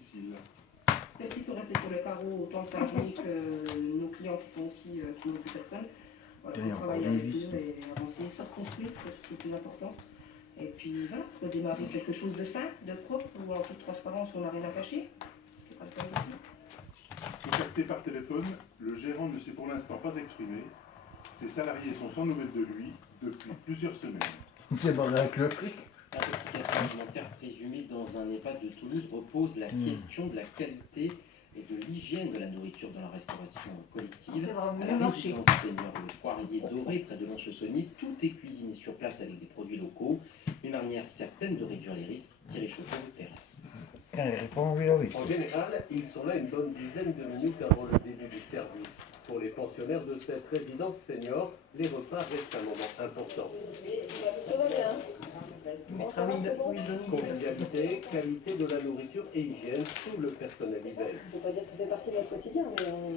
Celles qui sont restées sur le carreau, autant Saint-Denis que nos clients qui sont aussi, qui n'ont plus personne. Voilà, on travaille avec eux et avancer, se reconstruire, c'est le plus important. Et puis voilà, redémarrer quelque chose de sain, de propre, où en toute transparence on n'a rien à cacher, ce qui n'est pas le cas aujourd'hui. Contacté par téléphone, le gérant ne s'est pour l'instant pas exprimé. Ses salariés sont sans nouvelles de lui depuis plusieurs semaines. C'est pas avec le fric. Intoxication alimentaire présumée dans un EHPAD de Toulouse repose la question de la qualité et de l'hygiène de la nourriture dans la restauration collective. À la résidence senior Le Poirier Doré, près de Lons-le-Saunier, tout est cuisiné sur place avec des produits locaux. Une manière certaine de réduire les risques d'y réchauffer le terrain. En général, ils sont là une bonne dizaine de minutes avant le début du service. Pour les pensionnaires de cette résidence senior, les repas restent un moment important. Convivialité, qualité de la nourriture et hygiène, tout le personnel y veille. Je ne veux pas dire que ça fait partie de notre quotidien, mais on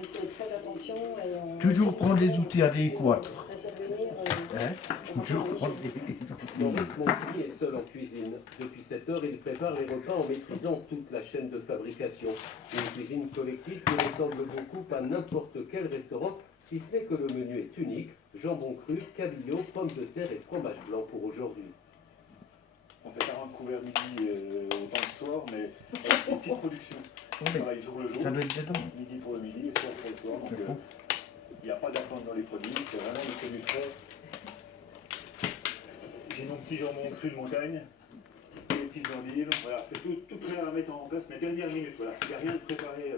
y fait très attention. Et Toujours prendre les outils adéquats. Toujours prendre Maurice Montilly est seul en cuisine. Depuis 7 heures, il prépare les repas en maîtrisant toute la chaîne de fabrication. Une cuisine collective qui ressemble beaucoup à n'importe quel restaurant, si ce n'est que le menu est unique. Jambon cru, cabillaud, pommes de terre et fromage blanc pour aujourd'hui. On fait 40 couverts midi autant le soir, mais une petite production. On travaille jour le jour, Ça doit être dedans. midi pour le midi et soir pour le soir. Donc il n'y a pas d'attente dans les produits, c'est vraiment des produits frais. J'ai mon petit jambon cru de montagne, des petites endives, voilà, c'est tout prêt à mettre en place, mais dernière minute, voilà, il n'y a rien de préparé.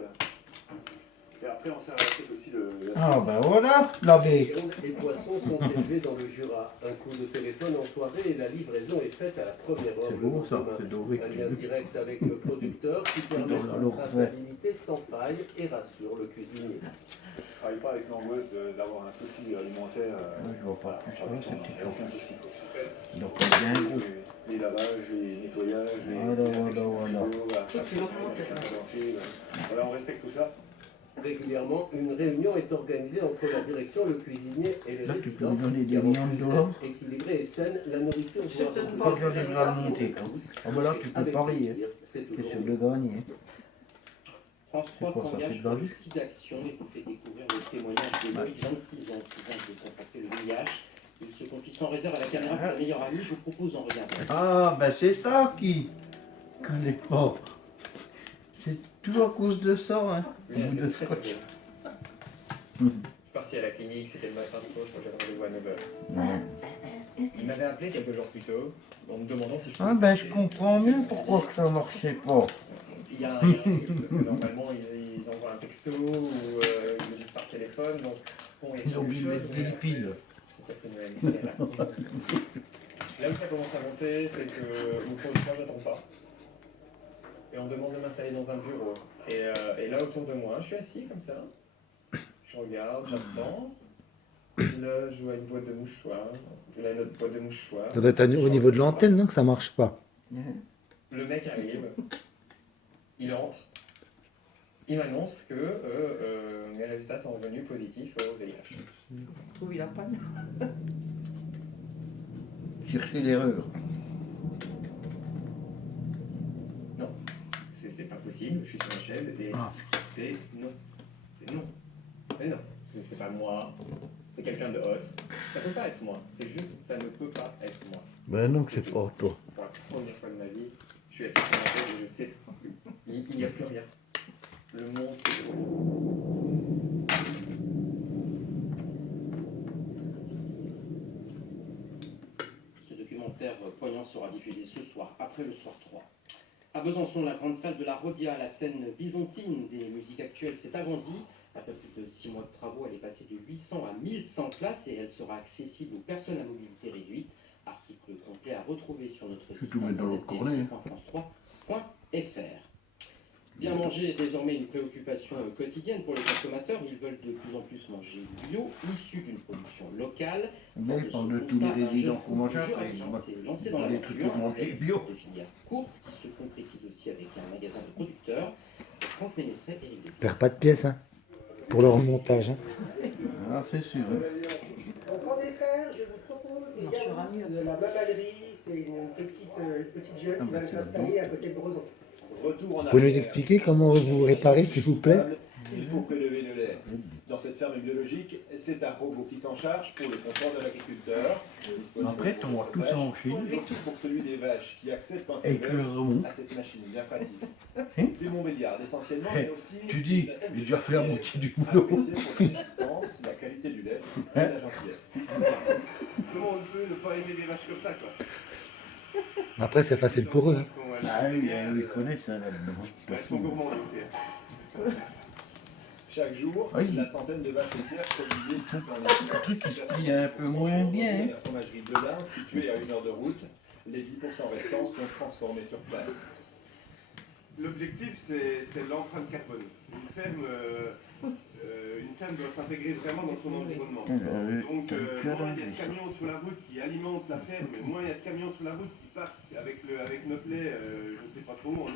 Et après on sert aussi la Ah ben voilà, la baie. Les poissons sont élevés dans le Jura. Un coup de téléphone en soirée et la livraison est faite à la première heure. C'est beau ça, c'est doré. Un lien direct avec le producteur qui permet une traçabilité sans faille et rassure le cuisinier. Je ne travaille pas avec l'angoisse d'avoir un souci alimentaire. Je vois pas plus ça, c'est petit peu. Aucun souci. Donc bien gros. Les lavages, les nettoyages, les voilà, on respecte tout ça. Régulièrement, une réunion est organisée entre la direction, le cuisinier et les Là tu peux résidents. me donner des viandes dehors. Équilibrée et saine, la nourriture doit Pas que j'arriverai à le monter. Ah ben là tu peux parier. C'est T'es sûr toujours de gagner. France 3 quoi, ça s'engage fait pour de le site d'action et vous fait découvrir le témoignage de Loïc, 26 ans, qui vient de contracter le VIH. Il se confie sans réserve à la caméra de sa meilleure amie. Je vous propose d'en regarder. Ah ben c'est ça qui connaît pas. C'est tout à cause de ça, hein. Au bout de scotch. Je suis parti à la clinique, c'était le matin tôt, je crois que j'avais rendez-vous à 9h. Il m'avait appelé quelques jours plus tôt en me demandant si je pouvais... Ah ben je comprends mieux pourquoi que ça marchait pas. Il y a un truc, parce que normalement ils envoient un texto ou ils me disent par téléphone, donc bon, il y a Ils ont oublié de mettre des piles. c'est peut-être une nouvelle là. Là où ça commence à monter, c'est que le producteur j'attends pas. Et on me demande de m'installer dans un bureau. Et là autour de moi, je suis assis comme ça. Je regarde, j'attends. Là, je vois une boîte de mouchoirs. Là, une autre boîte de mouchoirs. Ça doit être au niveau de l'antenne, non, que ça marche pas. Le mec arrive. Il entre. Il m'annonce que mes résultats sont revenus positifs au VIH. Trouve la panne. Chercher l'erreur. Non, c'est pas possible. Je suis sur ma chaise et c'est non. C'est non. Mais non, c'est pas moi. C'est quelqu'un de hot. Ça peut pas être moi. C'est juste, ça ne peut pas être moi. Ben non, c'est pas toi. Pour la première fois de ma vie, je suis assis sur ma chaise et je sais il n'y a plus rien. Le monde, c'est Ce documentaire poignant sera diffusé ce soir, après le soir 3. À Besançon, la grande salle de la Rodia, la scène byzantine des musiques actuelles, s'est agrandie. Après plus de 6 mois de travaux, elle est passée de 800 à 1100 places et elle sera accessible aux personnes à mobilité réduite. Article complet à retrouver sur notre site internet france3.fr. Bien manger est désormais une préoccupation quotidienne pour les consommateurs. Ils veulent de plus en plus manger bio, issu d'une production locale. Mais il parle de tous les résidents qu'on mange après. C'est lancé dans Les trucs l'aventure manqués avec bio. de filières courtes qui se concrétise aussi avec un magasin de producteurs. Franck Ménestrel, Éric Desvignes. Perd pas de pièces, hein, pour le remontage. Hein. Ah c'est sûr. Donc en dessert, je vous propose des yaourts de la Babalerie. C'est une petite jeune qui va s'installer à côté de Brozon. Retour en Vous pouvez nous arrière. expliquer comment vous réparez, s'il vous plaît? Il faut prélever le lait. Dans cette ferme biologique, c'est un robot qui s'en charge pour le confort de l'agriculteur. Après, on va tout s'enchaîner. Et aussi pour celui des vaches qui accèdent quand Et elles que le veulent remont. à cette machine bien pratique. Hein? Des Montbéliards essentiellement, Hey, mais aussi tu dis, une vingtaine de j'ai déjà fait la châtiers moitié du boulot. appréciés pour la résistance, la qualité du lait et la gentillesse. Comment on peut ne pas aimer des vaches comme ça, quoi? Après, c'est facile pour eux, hein. Ah oui, ils connaissent ça là-dedans. Elles sont gourmandes aussi. Hein. Chaque jour, Oui. la centaine de vaches laitières produisent 600 Un truc qui se plie un peu moins bien. Hein. La fromagerie de Lin, située à 1 heure de route, les 10% restants sont transformés sur place. L'objectif, c'est l'empreinte carbone. Une ferme doit s'intégrer vraiment dans son environnement. Donc, moins il y a de camions sur la route qui alimentent la ferme, moins il y a de camions sur la route qui partent avec notre lait, je ne sais pas trop.